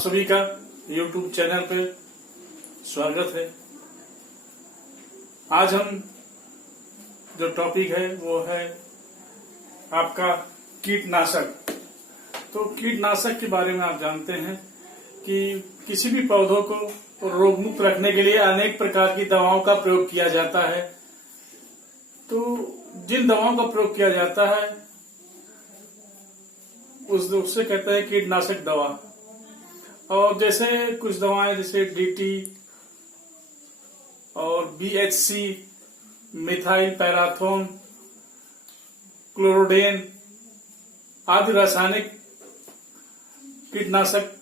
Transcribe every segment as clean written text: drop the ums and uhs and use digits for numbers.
सभी का YouTube channel पे स्वागत है। आज हम जो टॉपिक है वो है आपका कीटनाशक। तो कीटनाशक के बारे में आप जानते हैं कि किसी भी पौधों को रोग मुक्त रखने के लिए अनेक प्रकार की दवाओं का प्रयोग किया जाता है। तो जिन दवाओं का प्रयोग किया जाता है उससे कहते हैं कीटनाशक दवा। और जैसे कुछ दवाएं जैसे डीटी और बीएचसी, मिथाइल पैराथोन, क्लोरोडेन आदि रासायनिक कीटनाशक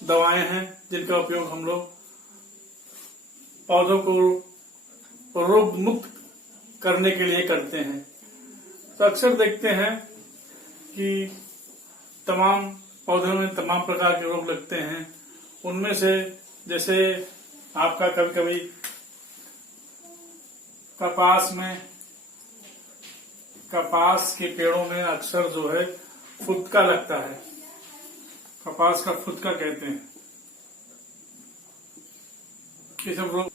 दवाएं हैं जिनका उपयोग हम लोग पौधों को रोग मुक्त करने के लिए करते हैं। तो अक्सर देखते हैं कि तमाम पौधों में तमाम प्रकार के रोग लगते हैं। उनमें से जैसे आपका कभी कभी कपास के पेड़ों में अक्सर जो है फुदका लगता है। कपास का फुदका कहते हैं। ये सब रोग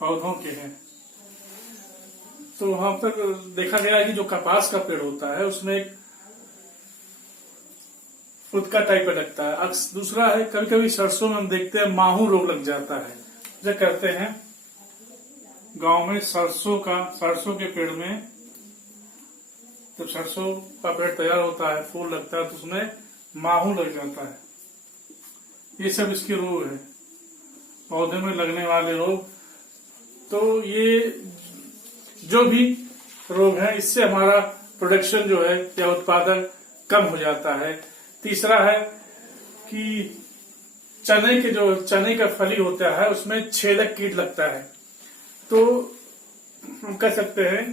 पौधों के हैं। तो वहां तक देखा गया कि जो कपास का पेड़ होता है उसमें एक फुदका टाइप का लगता है। दूसरा है कभी कभी सरसों में हम देखते हैं माहू रोग लग जाता है। जो कहते हैं गांव में सरसों के पेड़ में जब सरसों का पेड़ तैयार होता है, फूल लगता है तो उसमें माहू लग जाता है। ये सब इसके रोग है, पौधे में लगने वाले रोग। तो ये जो भी रोग है इससे हमारा प्रोडक्शन जो है या उत्पादन कम हो जाता है। तीसरा है कि चने का फली होता है उसमें छेदक कीट लगता है। तो हम कह सकते हैं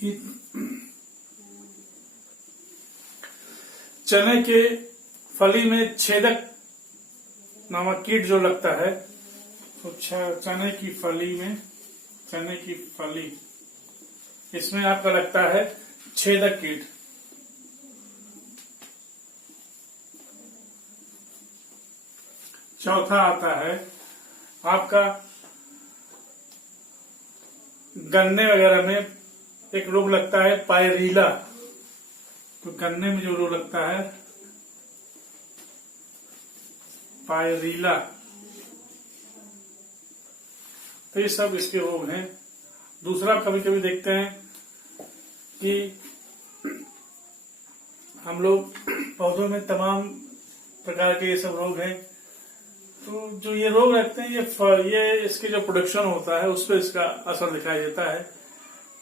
कि चने के फली में छेदक नामक कीट जो लगता है, तो चने की फली इसमें आपका लगता है छेदक कीट। चौथा आता है आपका गन्ने वगैरह में एक रोग लगता है पायरीला। तो गन्ने में जो रोग लगता है पायरीला, तो ये सब इसके रोग हैं। दूसरा कभी कभी देखते हैं कि हम लोग पौधों में तमाम प्रकार के ये सब रोग हैं। तो जो ये रोग लगते हैं ये इसके जो प्रोडक्शन होता है उस पर इसका असर दिखाई देता है।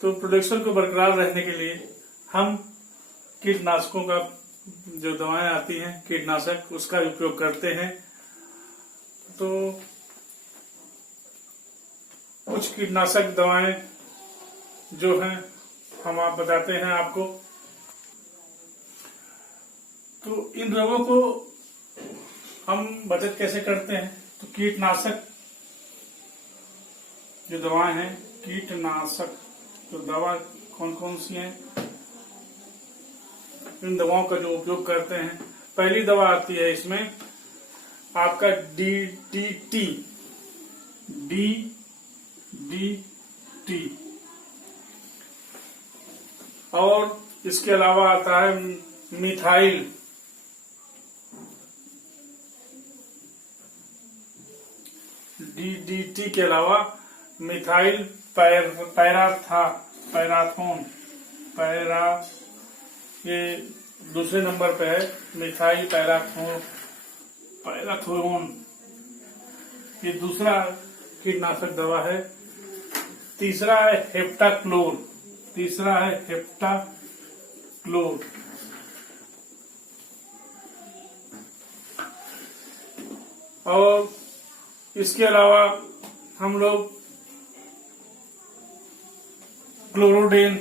तो प्रोडक्शन को बरकरार रहने के लिए हम कीटनाशकों का जो दवाएं आती हैं कीटनाशक उसका उपयोग करते हैं। तो कुछ कीटनाशक दवाएं जो हैं हम आप बताते हैं आपको। तो इन रोगों को हम बचत कैसे करते हैं? तो कीटनाशक जो दवाएं हैं, कीटनाशक तो दवा कौन कौन सी हैं, इन दवाओं का जो उपयोग करते हैं, पहली दवा आती है इसमें आपका DDT और इसके अलावा आता है मिथाइल DDT के अलावा मिथाइल पैराथोन ये दूसरे नंबर पे है। मिथाइल पैराथोन ये दूसरा कीटनाशक दवा है। तीसरा है हेप्टाक्लोर। और इसके अलावा हम लोग क्लोरोडेन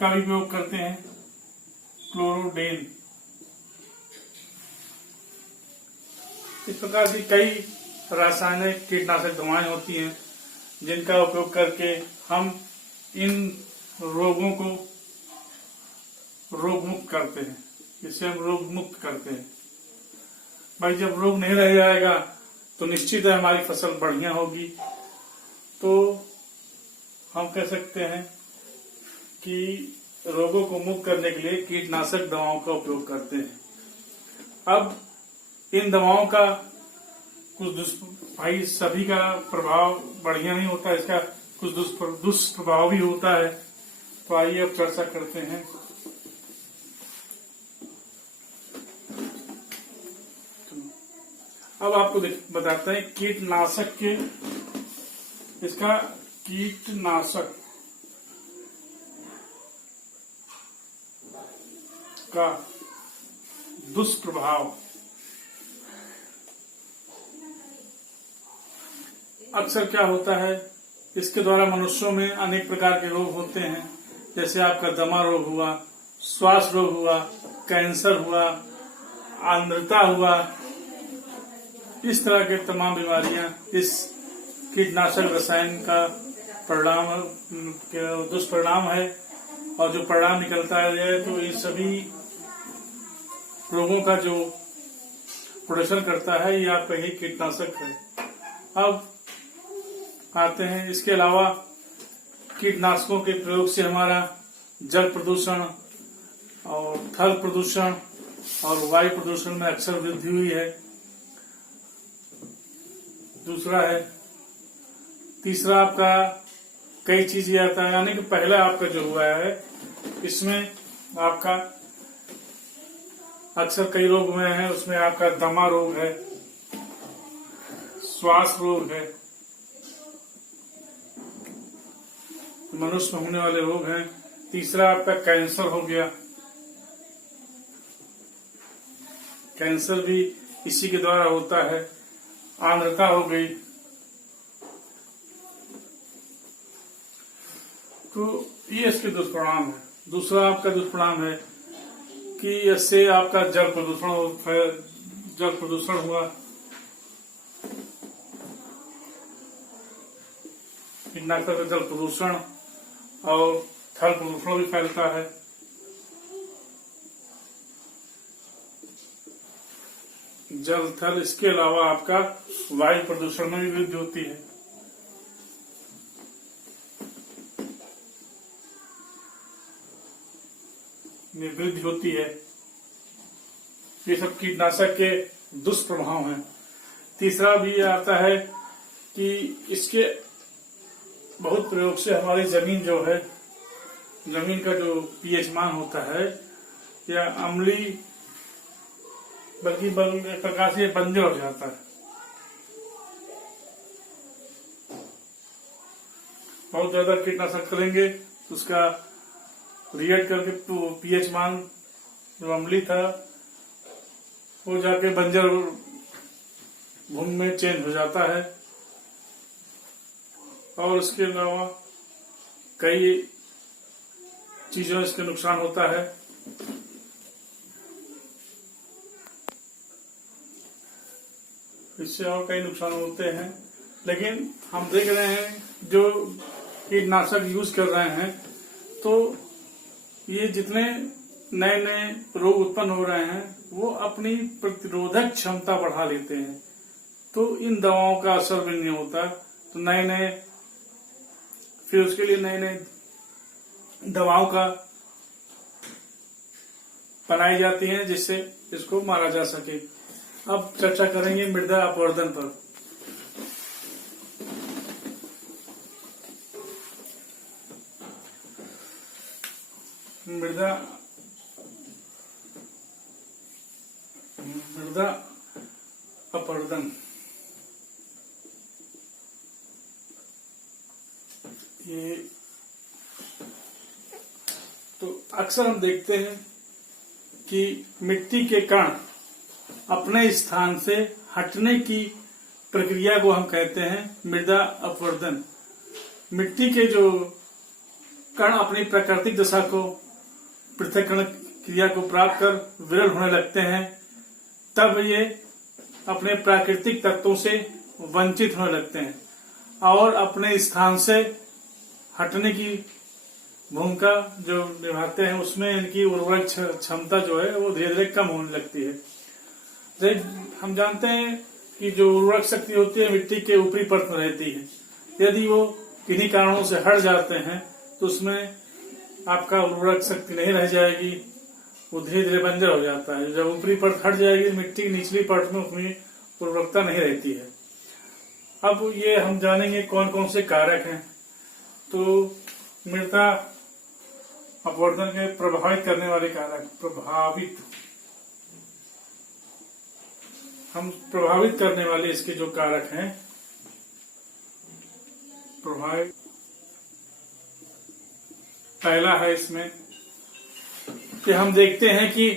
का भी उपयोग करते हैं। क्लोरोडेन इस प्रकार की कई रासायनिक कीटनाशक दवाएं होती हैं जिनका उपयोग करके हम इन रोगों को रोग मुक्त करते हैं। इससे हम रोग मुक्त करते हैं। भाई जब रोग नहीं रह जाएगा तो निश्चित है हमारी फसल बढ़िया होगी। तो हम कह सकते हैं कि रोगों को मुक्त करने के लिए कीटनाशक दवाओं का उपयोग करते हैं। अब इन दवाओं का कुछ भाई सभी का प्रभाव बढ़िया नहीं होता, इसका कुछ दुष्प्रभाव भी होता है। तो आइए अब चर्चा करते हैं। अब आपको बताते हैं कीटनाशक के, इसका कीटनाशक का दुष्प्रभाव। अक्सर क्या होता है, इसके द्वारा मनुष्यों में अनेक प्रकार के रोग होते हैं, जैसे आपका दमा रोग हुआ, श्वास रोग हुआ, कैंसर हुआ, आंद्रता हुआ। इस तरह के तमाम बीमारियां इस कीटनाशक रसायन का परिणाम दुष्परिणाम है। और जो परिणाम निकलता है तो ये सभी रोगों का जो प्रोडक्शन करता है ये आपका ही कीटनाशक है। अब आते हैं, इसके अलावा कीटनाशकों के प्रयोग से हमारा जल प्रदूषण और थल प्रदूषण और वायु प्रदूषण में अक्सर वृद्धि हुई है। तीसरा आपका कई चीजें आता है, यानी कि पहला आपका जो हुआ है इसमें आपका अक्सर कई रोग हुए हैं, उसमें आपका दमा रोग है, श्वास रोग है, मनुष्य में होने वाले रोग हैं। तीसरा आपका कैंसर हो गया, कैंसर भी इसी के द्वारा होता है। आंद्रता हो गई। तो ये इसके दुष्परिणाम है। दूसरा आपका दुष्परिणाम है कि इससे आपका जल प्रदूषण हुआ, कीटनाशक का जल प्रदूषण और थल प्रदूषण भी फैलता है। जल थल, इसके अलावा आपका वायु प्रदूषण में भी वृद्धि होती है। वृद्धि होती है। ये सब कीटनाशक के दुष्प्रभाव हैं। तीसरा भी आता है कि इसके बहुत प्रयोग से हमारी जमीन जो है, जमीन का जो पीएच मान होता है या अम्लीय, बल्कि एक प्रकार से बंजर हो जाता है। बहुत ज्यादा कीटनाशक करेंगे तो उसका रिएक्ट करके पीएच मान जो अम्लीय था वो जाके बंजर भूमि में चेंज हो जाता है। और इसके अलावा कई चीजों इसके नुकसान होता है। इससे और कई नुकसान होते हैं, लेकिन हम देख रहे हैं जो कीटनाशक यूज कर रहे हैं तो ये जितने नए नए रोग उत्पन्न हो रहे हैं वो अपनी प्रतिरोधक क्षमता बढ़ा लेते हैं, तो इन दवाओं का असर भी नहीं होता। तो नए नए फिर उसके लिए नए नए दवाओं का बनाई जाती हैं जिससे इसको मारा जा सके। अब चर्चा करेंगे मृदा अपवर्धन पर। मृदा अपवर्धन ये तो अक्सर हम देखते हैं कि मिट्टी के कण अपने स्थान से हटने की प्रक्रिया को हम कहते हैं मृदा अपवर्धन। मिट्टी के जो कण अपनी प्राकृतिक दशा को, पृथक्करण क्रिया को प्राप्त कर विरल होने लगते हैं, तब ये अपने प्राकृतिक तत्वों से वंचित होने लगते हैं और अपने स्थान से हटने की भूमिका जो निभाते हैं उसमें इनकी उर्वरक क्षमता जो है वो धीरे धीरे कम होने लगती है। हम जानते हैं कि जो उर्वरक शक्ति होती है मिट्टी के ऊपरी परत में रहती है, यदि वो किन्हीं कारणों से हट जाते हैं तो उसमें आपका उर्वरक शक्ति नहीं रह जाएगी, वो धीरे धीरे बंजर हो जाता है। जब ऊपरी परत हट जाएगी मिट्टी की निचली परत में उतनी उर्वरकता नहीं रहती है। अब ये हम जानेंगे कौन कौन से कारक हैं। तो मृदा अपवर्तन के प्रभावित करने वाले कारक, प्रभावित करने वाले इसके जो कारक हैं, प्रभावित पहला है इसमें कि हम देखते हैं कि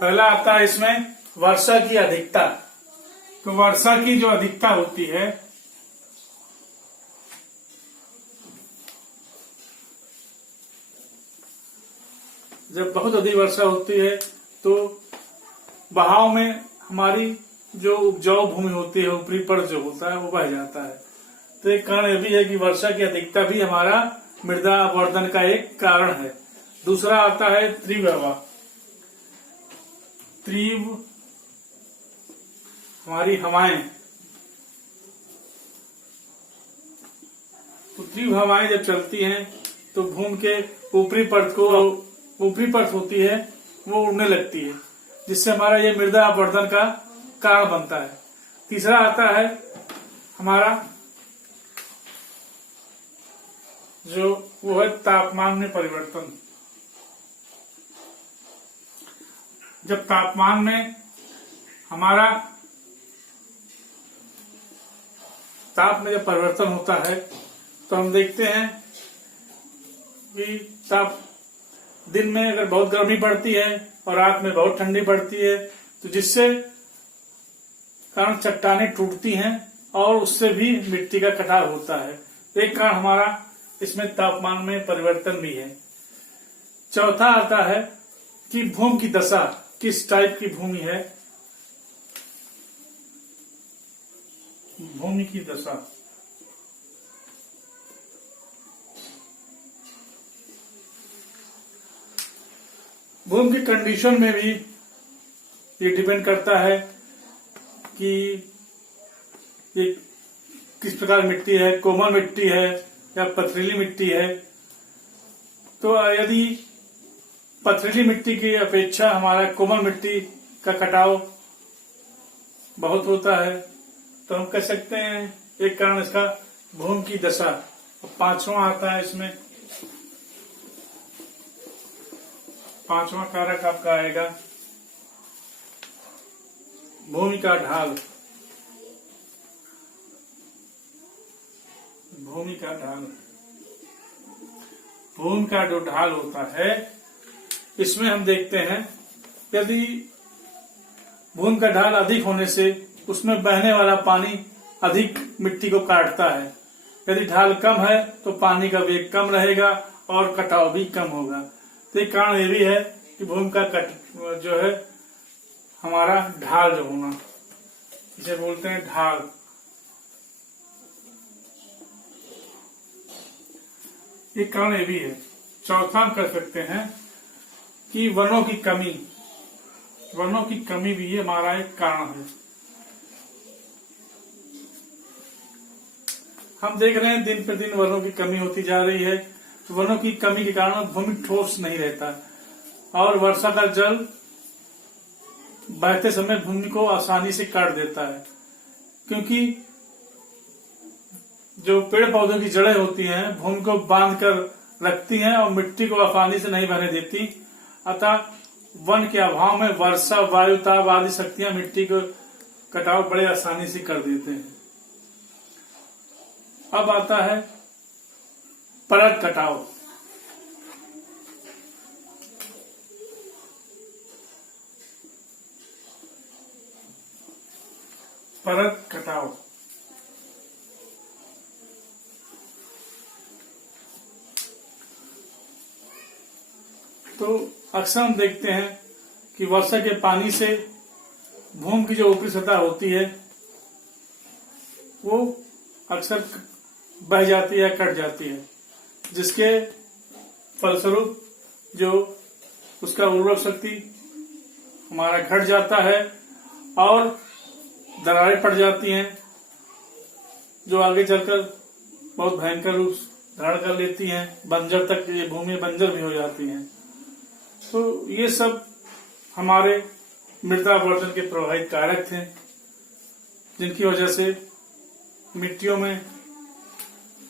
पहला आता है इसमें वर्षा की अधिकता। तो वर्षा की जो अधिकता होती है, जब बहुत अधिक वर्षा होती है तो बहाव में हमारी जो उपजाऊ भूमि होती है, ऊपरी परत जो होता है वो बह जाता है। तो एक कारण यह भी है कि वर्षा की अधिकता भी हमारा मृदा अपवर्तन का एक कारण है। दूसरा आता है तीव्र हवा। तीव्र हमारी हवाएं, तो तीव्र हवाएं जब चलती हैं तो भूमि के ऊपरी परत होती है वो उड़ने लगती है, जिससे हमारा ये मृदा अपवर्तन का कारण बनता है। तीसरा आता है हमारा जो वो है तापमान में परिवर्तन। जब तापमान में हमारा ताप में जब परिवर्तन होता है तो हम देखते हैं कि दिन में अगर बहुत गर्मी पड़ती है और रात में बहुत ठंडी पड़ती है, तो जिससे कारण चट्टानें टूटती हैं और उससे भी मिट्टी का कटाव होता है। एक कारण हमारा इसमें तापमान में परिवर्तन भी है। चौथा आता है कि भूमि की दशा, किस टाइप की भूमि है, भूमि की दशा। भूमि की कंडीशन में भी ये डिपेंड करता है कि ये किस प्रकार मिट्टी है, कोमल मिट्टी है या पथरीली मिट्टी है। तो यदि पथरीली मिट्टी की अपेक्षा हमारा कोमल मिट्टी का कटाव बहुत होता है, तो हम कह सकते हैं एक कारण इसका भूमि की दशा। पांचवा आता है इसमें, पांचवा कारक आपका आएगा भूमि का ढाल। भूमि का ढाल, भूमि का जो ढाल होता है इसमें हम देखते हैं यदि भूमि का ढाल अधिक होने से उसमें बहने वाला पानी अधिक मिट्टी को काटता है। यदि ढाल कम है तो पानी का वेग कम रहेगा और कटाव भी कम होगा। तो एक कारण ये भी है कि भूमि का जो है हमारा ढाल जो होना, इसे बोलते हैं ढाल। एक कारण ये भी है। चौथा हम कर सकते हैं कि वनों की कमी, वनों की कमी भी हमारा एक कारण है। हम देख रहे हैं दिन पर दिन वनों की कमी होती जा रही है। तो वनों की कमी के कारण भूमि ठोस नहीं रहता और वर्षा का जल बहते समय भूमि को आसानी से काट देता है, क्योंकि जो पेड़ पौधों की जड़ें होती हैं भूमि को बांध कर रखती हैं और मिट्टी को आसानी से नहीं बहने देती। अतः वन के अभाव में वर्षा, वायु, ताप आदि शक्तियां मिट्टी को कटाव बड़े आसानी से कर देते हैं। अब आता है परत कटाव। परत कटाव, तो अक्सर हम देखते हैं कि वर्षा के पानी से भूमि की जो ऊपरी सतह होती है वो अक्सर बह जाती है, कट जाती है, जिसके फलस्वरूप जो उसका उर्वरक शक्ति हमारा घट जाता है और दरारें पड़ जाती हैं, जो आगे चलकर बहुत भयंकर रूप धारण कर लेती हैं, बंजर तक, ये भूमि बंजर भी हो जाती हैं। तो ये सब हमारे मृदा अपवर्तन के प्रभावित कारक थे, जिनकी वजह से मिट्टियों में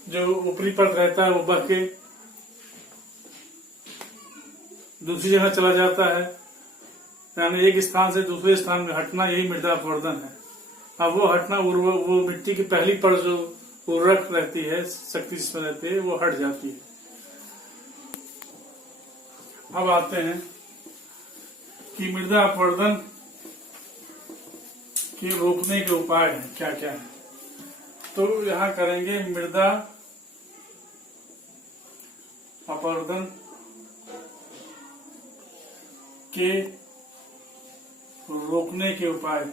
जो ऊपरी परत रहता है वो बह के दूसरी जगह चला जाता है, यानी एक स्थान से दूसरे स्थान में हटना, यही मृदा अपवर्तन है। अब वो हटना, वो मिट्टी की पहली परत जो उर्वरक रहती है, शक्ति जिसमें रहती है, वो हट जाती है। अब आते हैं कि मृदा अपवर्तन के रोकने के उपाय हैं क्या क्या है। तो यहां करेंगे मृदा अपवर्तन के रोकने के उपाय।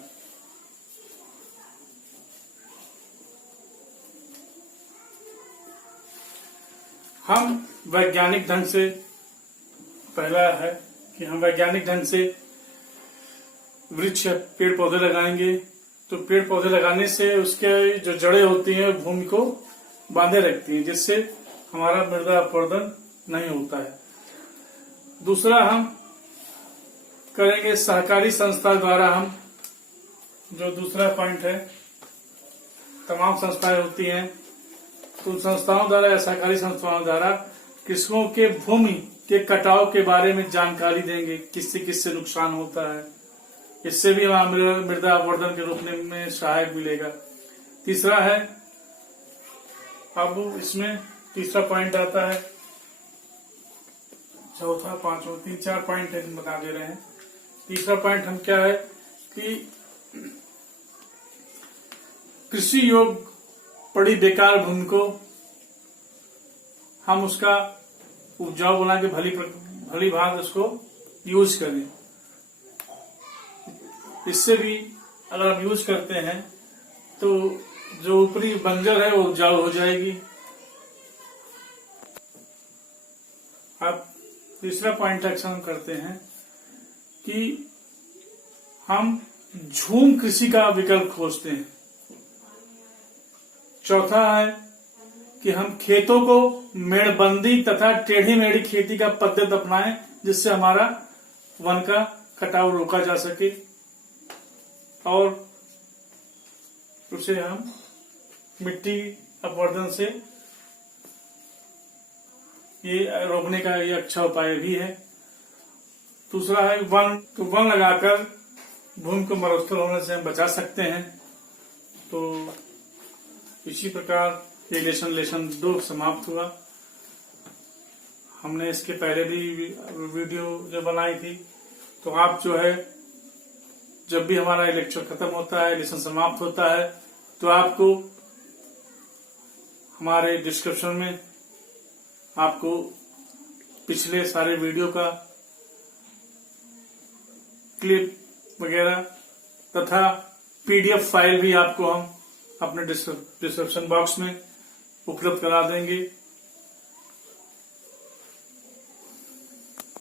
हम वैज्ञानिक ढंग से, पहला है कि हम वैज्ञानिक ढंग से वृक्ष पेड़ पौधे लगाएंगे। तो पेड़ पौधे लगाने से उसके जो जड़ें होती हैं भूमि को बांधे रखती हैं, जिससे हमारा मृदा अपवर्तन नहीं होता है। दूसरा हम करेंगे सहकारी संस्था द्वारा, हम जो दूसरा पॉइंट है, तमाम संस्थाएं होती हैं, तो उन संस्थाओं द्वारा या सहकारी संस्थाओं द्वारा कृषकों के भूमि के कटाव के बारे में जानकारी देंगे, किससे किससे नुकसान होता है। इससे भी हमें मृदा अपवर्तन के रोकने में सहायक मिलेगा। तीसरा है, अब इसमें तीसरा पॉइंट आता है, चौथा, पांचवा, 3-4 पॉइंट है बता दे रहे हैं। तीसरा पॉइंट हम क्या है कि कृषि योग पड़ी बेकार भूमि को हम उसका उपजाऊ बना के भली भांति उसको यूज करें। इससे भी अगर हम यूज करते हैं तो जो ऊपरी बंजर है वो उपजाऊ हो जाएगी। अब तीसरा पॉइंट एक्शन हम करते हैं कि हम झूम कृषि का विकल्प खोजते हैं। चौथा है कि हम खेतों को मेड़बंदी तथा टेढ़ी मेढ़ी खेती का पद्धति अपनाएं, जिससे हमारा वन का कटाव रोका जा सके और उसे हम मिट्टी अपवर्तन से ये रोकने का ये अच्छा उपाय भी है। दूसरा है वन, तो वन लगाकर भूमि को मरुस्थल होने से हम बचा सकते हैं। तो इसी प्रकार ये लेसन 2 समाप्त हुआ। हमने इसके पहले भी वीडियो जो बनाई थी, तो आप जो है जब भी हमारा लेक्चर खत्म होता है, लेसन समाप्त होता है, तो आपको हमारे डिस्क्रिप्शन में आपको पिछले सारे वीडियो का क्लिप वगैरह तथा पीडीएफ फाइल भी आपको हम अपने डिस्क्रिप्शन बॉक्स में उपलब्ध करा देंगे।